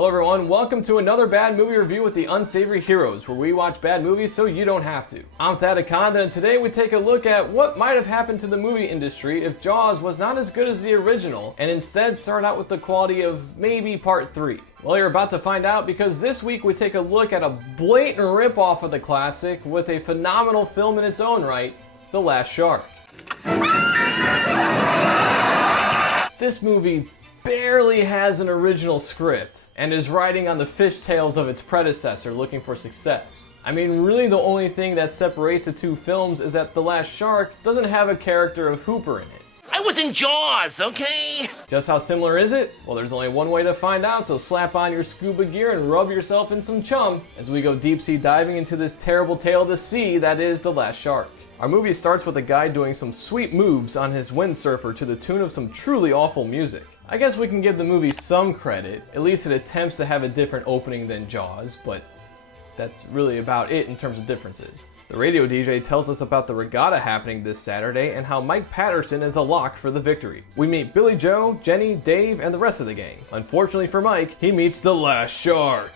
Hello everyone, welcome to another bad movie review with the Unsavory Heroes, where we watch bad movies so you don't have to. I'm Thadakanda, and today we take a look at what might have happened to the movie industry if Jaws was not as good as the original, and instead started out with the quality of maybe part 3. Well, you're about to find out, because this week we take a look at a blatant ripoff of the classic with a phenomenal film in its own right, The Last Shark. This movie barely has an original script and is riding on the fishtails of its predecessor looking for success. I mean, really the only thing that separates the two films is that The Last Shark doesn't have a character of Hooper in it. I was in Jaws, okay? Just how similar is it? Well, there's only one way to find out, so slap on your scuba gear and rub yourself in some chum as we go deep sea diving into this terrible tale of the sea that is The Last Shark. Our movie starts with a guy doing some sweet moves on his windsurfer to the tune of some truly awful music. I guess we can give the movie some credit, at least it attempts to have a different opening than Jaws, but that's really about it in terms of differences. The radio DJ tells us about the Regatta happening this Saturday and how Mike Patterson is a lock for the victory. We meet Billy Joe, Jenny, Dave, and the rest of the gang. Unfortunately for Mike, he meets the Last Shark.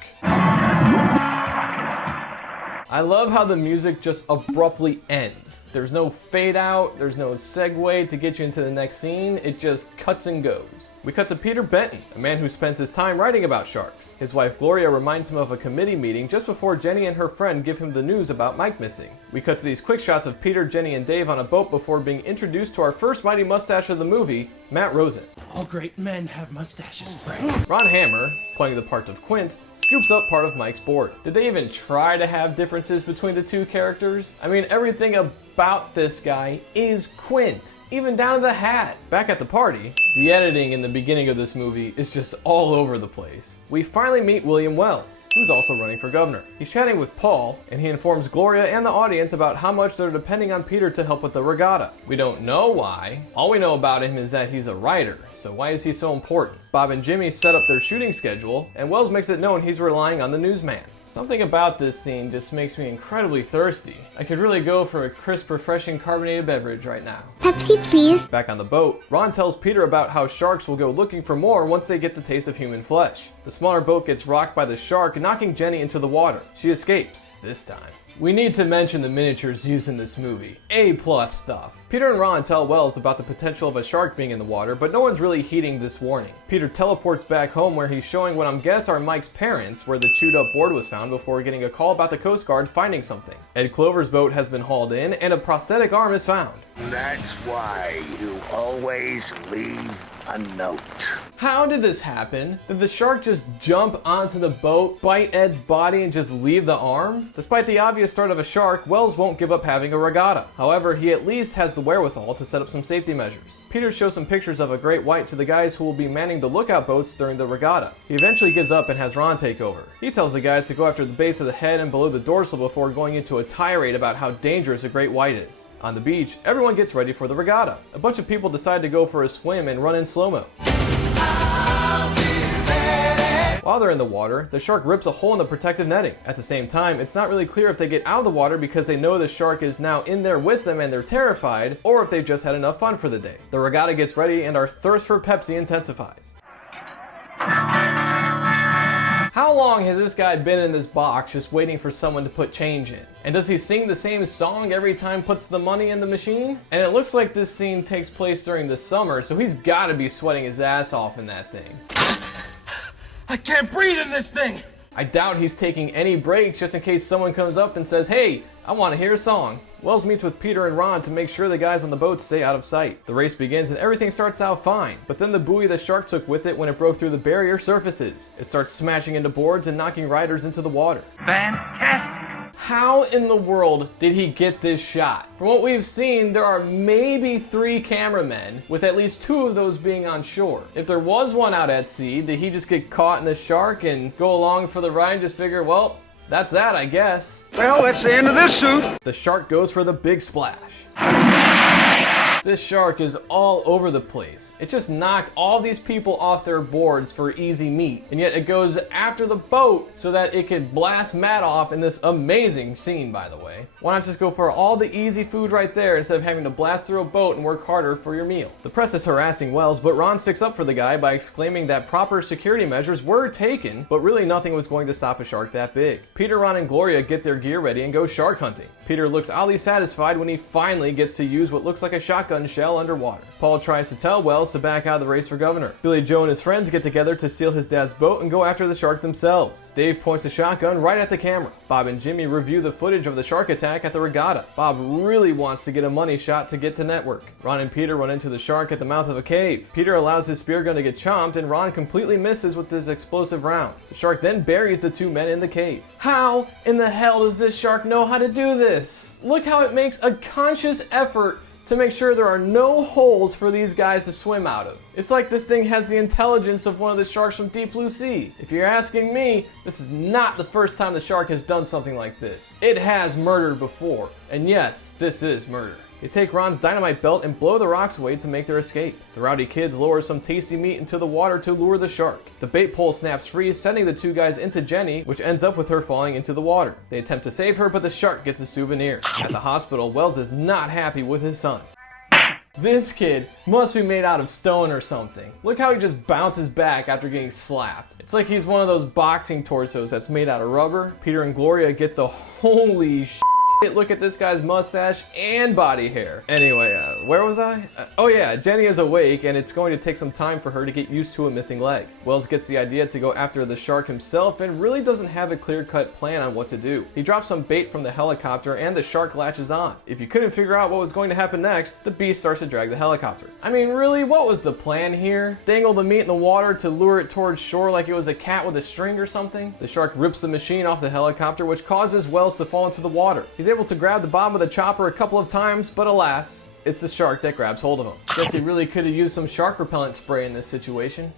I love how the music just abruptly ends. There's no fade out, there's no segue to get you into the next scene, it just cuts and goes. We cut to Peter Benton, a man who spends his time writing about sharks. His wife Gloria reminds him of a committee meeting just before Jenny and her friend give him the news about Mike missing. We cut to these quick shots of Peter, Jenny, and Dave on a boat before being introduced to our first mighty mustache of the movie, Matt Rosen. All great men have mustaches, Frank. Ron Hammer, playing the part of Quint, scoops up part of Mike's board. Did they even try to have differences between the two characters? I mean, everything about this guy is Quint, even down to the hat. Back at the party, the editing in the beginning of this movie is just all over the place. We finally meet William Wells, who's also running for governor. He's chatting with Paul, and he informs Gloria and the audience about how much they're depending on Peter to help with the regatta. We don't know why. All we know about him is that he's a writer, so why is he so important? Bob and Jimmy set up their shooting schedule, and Wells makes it known he's relying on the newsman. Something about this scene just makes me incredibly thirsty. I could really go for a crisp, refreshing carbonated beverage right now. Pepsi, please. Back on the boat, Ron tells Peter about how sharks will go looking for more once they get the taste of human flesh. The smaller boat gets rocked by the shark, knocking Jenny into the water. She escapes, this time. We need to mention the miniatures used in this movie. A+ stuff. Peter and Ron tell Wells about the potential of a shark being in the water, but no one's really heeding this warning. Peter teleports back home where he's showing what I'm guess are Mike's parents, where the chewed up board was found before getting a call about the Coast Guard finding something. Ed Clover's boat has been hauled in, and a prosthetic arm is found. That's why you always leave a note. How did this happen? Did the shark just jump onto the boat, bite Ed's body, and just leave the arm? Despite the obvious start of a shark, Wells won't give up having a regatta. However, he at least has the wherewithal to set up some safety measures. Peter shows some pictures of a great white to the guys who will be manning the lookout boats during the regatta. He eventually gives up and has Ron take over. He tells the guys to go after the base of the head and below the dorsal before going into a tirade about how dangerous a great white is. On the beach, everyone gets ready for the regatta. A bunch of people decide to go for a swim and run in slow-mo. While they're in the water, the shark rips a hole in the protective netting. At the same time, it's not really clear if they get out of the water because they know the shark is now in there with them and they're terrified, or if they've just had enough fun for the day. The regatta gets ready and our thirst for Pepsi intensifies. How long has this guy been in this box just waiting for someone to put change in? And does he sing the same song every time puts the money in the machine? And it looks like this scene takes place during the summer, so he's gotta be sweating his ass off in that thing. I can't breathe in this thing! I doubt he's taking any breaks just in case someone comes up and says, "Hey, I want to hear a song." Wells meets with Peter and Ron to make sure the guys on the boat stay out of sight. The race begins and everything starts out fine, but then the buoy the shark took with it when it broke through the barrier surfaces. It starts smashing into boards and knocking riders into the water. Fantastic. How in the world did he get this shot? From what we've seen, there are maybe 3 cameramen, with at least 2 of those being on shore. If there was one out at sea, did he just get caught in the shark and go along for the ride and just figure, well, that's that, I guess? Well, that's the end of this suit. The shark goes for the big splash. This shark is all over the place. It just knocked all these people off their boards for easy meat, and yet it goes after the boat so that it could blast Matt off in this amazing scene, by the way. Why not just go for all the easy food right there instead of having to blast through a boat and work harder for your meal? The press is harassing Wells, but Ron sticks up for the guy by exclaiming that proper security measures were taken, but really nothing was going to stop a shark that big. Peter, Ron, and Gloria get their gear ready and go shark hunting. Peter looks oddly satisfied when he finally gets to use what looks like a shotgun shell underwater. Paul tries to tell Wells to back out of the race for governor. Billy Joe and his friends get together to steal his dad's boat and go after the shark themselves. Dave points the shotgun right at the camera. Bob and Jimmy review the footage of the shark attack at the Regatta. Bob really wants to get a money shot to get to network. Ron and Peter run into the shark at the mouth of a cave. Peter allows his spear gun to get chomped, and Ron completely misses with his explosive round. The shark then buries the two men in the cave. How in the hell does this shark know how to do this? Look how it makes a conscious effort to make sure there are no holes for these guys to swim out of. It's like this thing has the intelligence of one of the sharks from Deep Blue Sea. If you're asking me, this is not the first time the shark has done something like this. It has murdered before, and yes, this is murder. They take Ron's dynamite belt and blow the rocks away to make their escape. The rowdy kids lower some tasty meat into the water to lure the shark. The bait pole snaps free, sending the two guys into Jenny, which ends up with her falling into the water. They attempt to save her, but the shark gets a souvenir. At the hospital, Wells is not happy with his son. This kid must be made out of stone or something. Look how he just bounces back after getting slapped. It's like he's one of those boxing torsos that's made out of rubber. Peter and Gloria get the holy shit. Look at this guy's mustache and body hair. Anyway, where was I? Oh yeah, Jenny is awake and it's going to take some time for her to get used to a missing leg. Wells gets the idea to go after the shark himself and really doesn't have a clear-cut plan on what to do. He drops some bait from the helicopter and the shark latches on. If you couldn't figure out what was going to happen next, the beast starts to drag the helicopter. I mean, really, what was the plan here? Dangle the meat in the water to lure it towards shore like it was a cat with a string or something? The shark rips the machine off the helicopter, which causes Wells to fall into the water. He's able to grab the bottom with a chopper a couple of times, but alas, it's the shark that grabs hold of him. Guess he really could have used some shark repellent spray in this situation.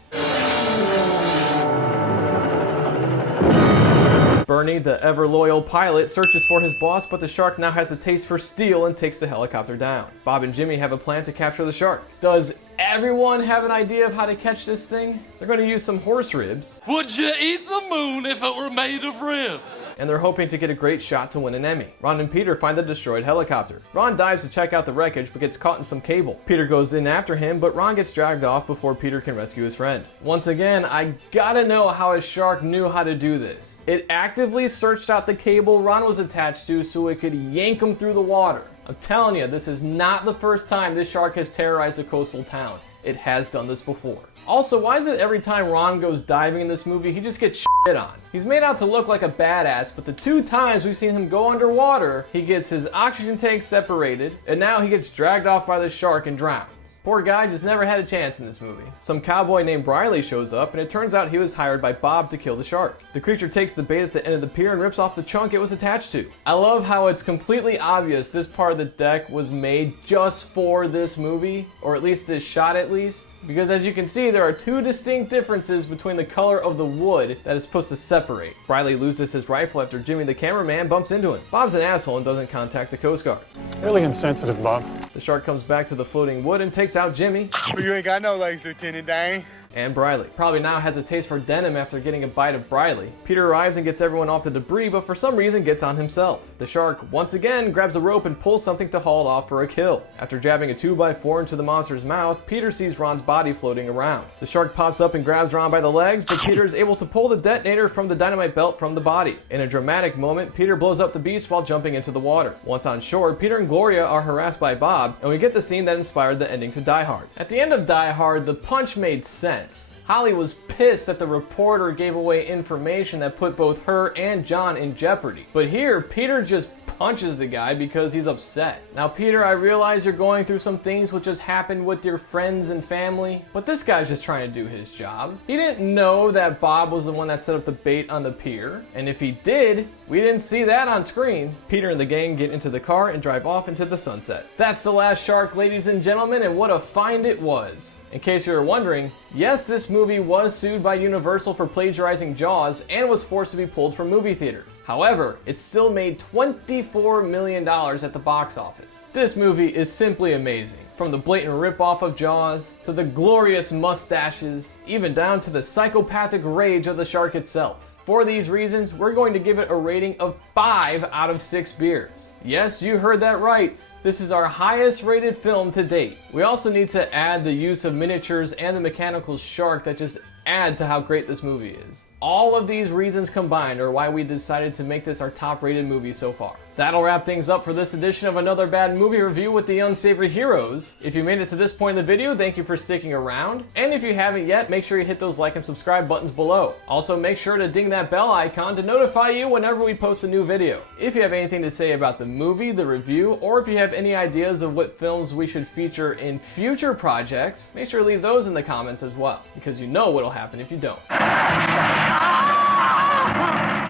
Bernie, the ever-loyal pilot, searches for his boss, but the shark now has a taste for steel and takes the helicopter down. Bob and Jimmy have a plan to capture the shark. Does everyone have an idea of how to catch this thing? They're going to use some horse ribs. Would you eat the moon if it were made of ribs? And they're hoping to get a great shot to win an Emmy. Ron and Peter find the destroyed helicopter. Ron dives to check out the wreckage but gets caught in some cable. Peter goes in after him, but Ron gets dragged off before Peter can rescue his friend. Once again, I gotta know how a shark knew how to do this. It actively searched out the cable Ron was attached to so it could yank him through the water. I'm telling you, this is not the first time this shark has terrorized a coastal town. It has done this before. Also, why is it every time Ron goes diving in this movie, he just gets shit on? He's made out to look like a badass, but the two times we've seen him go underwater, he gets his oxygen tank separated, and now he gets dragged off by the shark and drowns. Poor guy just never had a chance in this movie. Some cowboy named Briley shows up, and it turns out he was hired by Bob to kill the shark. The creature takes the bait at the end of the pier and rips off the chunk it was attached to. I love how it's completely obvious this part of the deck was made just for this movie, or at least this shot at least. Because as you can see, there are two distinct differences between the color of the wood that is supposed to separate. Briley loses his rifle after Jimmy the cameraman bumps into him. Bob's an asshole and doesn't contact the Coast Guard. Really insensitive, Bob. The shark comes back to the floating wood and takes out Jimmy. You ain't got no legs, Lieutenant Dane. And Briley. Probably now has a taste for denim after getting a bite of Briley. Peter arrives and gets everyone off the debris, but for some reason gets on himself. The shark, once again, grabs a rope and pulls something to haul it off for a kill. After jabbing a 2x4 into the monster's mouth, Peter sees Ron's body floating around. The shark pops up and grabs Ron by the legs, but Peter is able to pull the detonator from the dynamite belt from the body. In a dramatic moment, Peter blows up the beast while jumping into the water. Once on shore, Peter and Gloria are harassed by Bob, and we get the scene that inspired the ending to Die Hard. At the end of Die Hard, the punch made sense. Holly was pissed that the reporter gave away information that put both her and John in jeopardy. But here, Peter just punches the guy because he's upset. Now, Peter, I realize you're going through some things which just happened with your friends and family, but this guy's just trying to do his job. He didn't know that Bob was the one that set up the bait on the pier, and if he did, we didn't see that on screen. Peter and the gang get into the car and drive off into the sunset. That's the last shark, ladies and gentlemen, and what a find it was. In case you were wondering, yes, this movie was sued by Universal for plagiarizing Jaws and was forced to be pulled from movie theaters. However, it still made $24 million at the box office. This movie is simply amazing. From the blatant ripoff of Jaws, to the glorious mustaches, even down to the psychopathic rage of the shark itself. For these reasons, we're going to give it a rating of 5 out of 6 beers. Yes, you heard that right. This is our highest rated film to date. We also need to add the use of miniatures and the mechanical shark that just add to how great this movie is. All of these reasons combined are why we decided to make this our top rated movie so far. That'll wrap things up for this edition of Another Bad Movie Review with the Unsavory Heroes. If you made it to this point in the video, thank you for sticking around. And if you haven't yet, make sure you hit those like and subscribe buttons below. Also, make sure to ding that bell icon to notify you whenever we post a new video. If you have anything to say about the movie, the review, or if you have any ideas of what films we should feature in future projects, make sure to leave those in the comments as well, because you know what'll happen if you don't.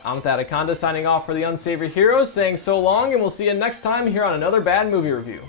I'm Thadakonda signing off for the Unsavory Heroes, saying so long, and we'll see you next time here on Another Bad Movie Review.